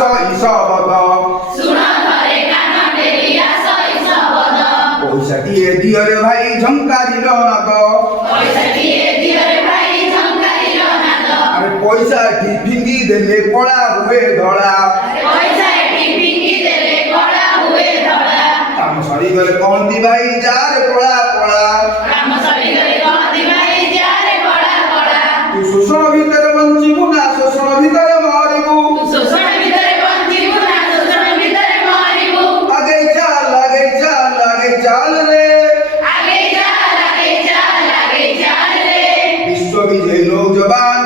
ଶବଦ ପଇସାଟିଏ ଦିଅରେ ଭାଇ ଝଙ୍କାରିର ନାଦ ଆରେ ପଇସାଟି ଫିଙ୍ଗି ଦେଲେ କଳା ହୁଏ ଧଳା କାମ ସରିଗଲେ କହନ୍ତି ଭାଇ ଯାରେ ପଳା ପଳା ତୁ ଶୋଷଣ ଭିତରେ ବଞ୍ଚିବୁ ନା ଶୋଷଣ ଭିତରେ ମରିବୁ ଆଗେଇ ଚାଲ রে বিশ্ববিজয়ী নৌজবান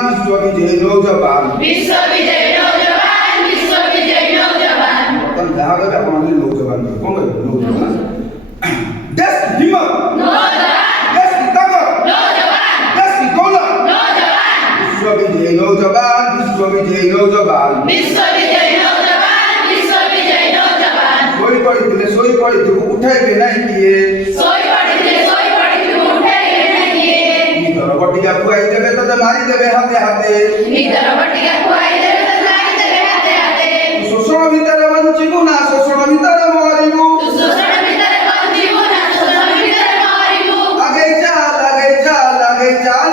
বর্তমান যাহা হবে আপনাদের নৌজবান কোন নৌজবান দেশ কি হিম্মত দেশ কি তাকত দেশ কি দৌলত বিশ্ববিজয়ী নৌজবান ଶୋଇ ପଡ଼ିଥିବୁ ଉଠାଇବେ ନାହିଁ କିଏ ନିଦର ବଟିକା ଖୁଆଇଦେବେ ତତେ ମାରିଦେବେ ହାତେ ହାତେ ଶୋଷଣ ଭିତରେ ବଞ୍ଚିବୁ ନା ଶୋଷଣ ଭିତରେ ମରିବୁ ଆଗେଇ ଚାଲ